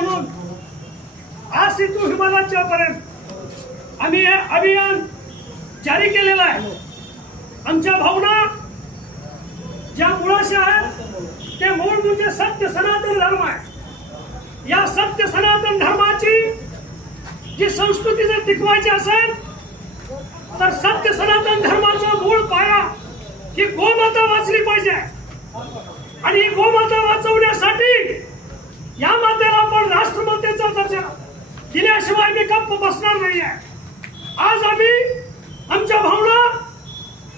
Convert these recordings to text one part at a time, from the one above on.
म्हणून आज तू हिमालयाच्या पर्यंत आम्ही हे अभियान जारी केलेलं आहे। आमच्या भावना ज्या मुळाशी आहेत ते मूळ म्हणजे सत्य सनातन धर्म आहे। या सत्य सनातन धर्माची जी संस्कृती जर टिकवायची असेल तर सत्य सनातन धर्माचा मूळ पाया ही गोमाता वाचली पाहिजे आणि ही गोमाता वाचवण्यासाठी या मातेला आपण राष्ट्रमातेचा दर्जा दिल्याशिवाय मी गप्प बसणार नाहीये। आज आम्ही आमच्या भावना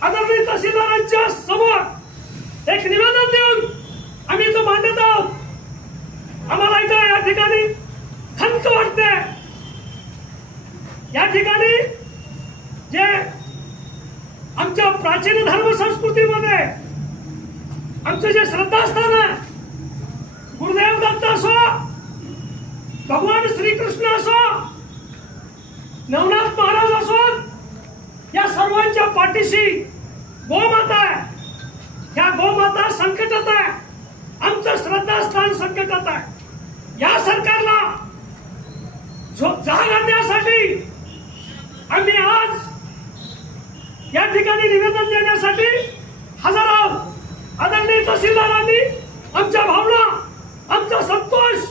आदरणीय तहसीलदारांच्या समोर एक निवेदन देऊन आम्ही इथं मांडत आहोत। आम्हाला इथं या ठिकाणी खंत वाटते। या ठिकाणी जे आमच्या प्राचीन धर्म संस्कृतीमध्ये आमचं जे श्रद्धास्थान आहे, गुरुदेव दत्त असो, भगवान श्रीकृष्ण असो, नवनाथ महाराज असो, या सर्वांच्या पाठीशी गोमाता आहे। या गोमाता संकटात आहे, आमचं श्रद्धास्थान संकटात आहे। या सरकारला जाग आणण्यासाठी आम्ही आज या ठिकाणी निवेदन देण्यासाठी हजर आहोत। आदरणीय तहसीलदारांनी आमच्या भावना, आमचा संतोष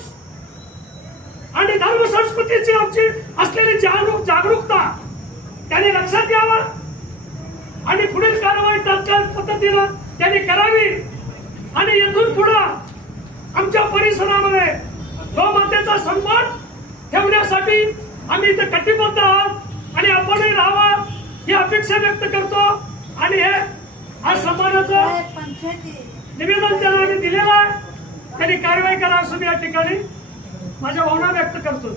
आणि धर्म संस्कृतीची आमची असलेली जागरूकता त्यांनी लक्षात घ्यावं आणि पुढील कारवाई तात्काळ पद्धतीने त्यांनी करावी आणि इथून पुढे आमच्या परिसरामध्ये गोमातेचा सन्मान ठेवण्यासाठी आम्ही इथे कटिबद्ध आहोत आणि आपणही राहावा ही अपेक्षा व्यक्त करतो। आणि हे आज सन्मानाचं निवेदन त्यांना आम्ही दिलेलं आहे, त्यांनी कारवाई करा असं मी या ठिकाणी माझ्या भावना व्यक्त करतो।